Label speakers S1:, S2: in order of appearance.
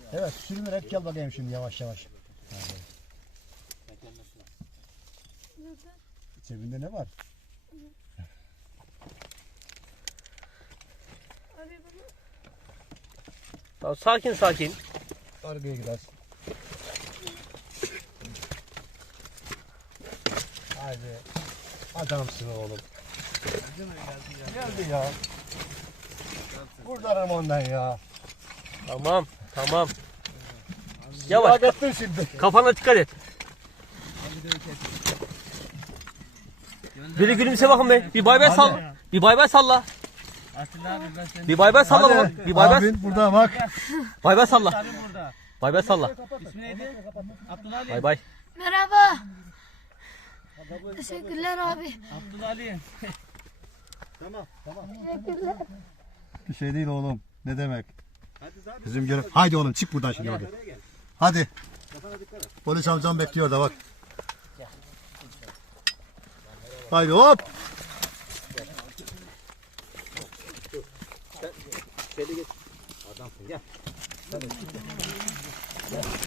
S1: Evet sürünerek gel bakayım şimdi yavaş yavaş. Cebinde ne var?
S2: Tamam, sakin sakin.
S1: Arkaya gidersin. Hadi. Adamsın oğlum. Geldi ya. Kurtarırım ondan ya.
S2: Tamam tamam. Yavaş.
S1: Attın şimdi.
S2: Kafana dikkat et. Bir de gülümse bakın be. Bir bay bay salla. Bir bay bay salla. Bir bay bay salla bakın. Bir bay bay.
S1: Abin burada bak.
S2: Bay bay salla. Bay bay salla.
S3: İsmi neydi? Abdülali.
S2: Bay bay.
S4: Merhaba. Teşekkürler abi.
S3: Abdülali.
S4: Teşekkürler.
S1: Bir şey değil oğlum. Ne demek? Bizim görev. Haydi oğlum çık buradan şimdi hadi. Hadi. Polis amcam bekliyor da bak. Haydi hop.
S2: Adamsın gel.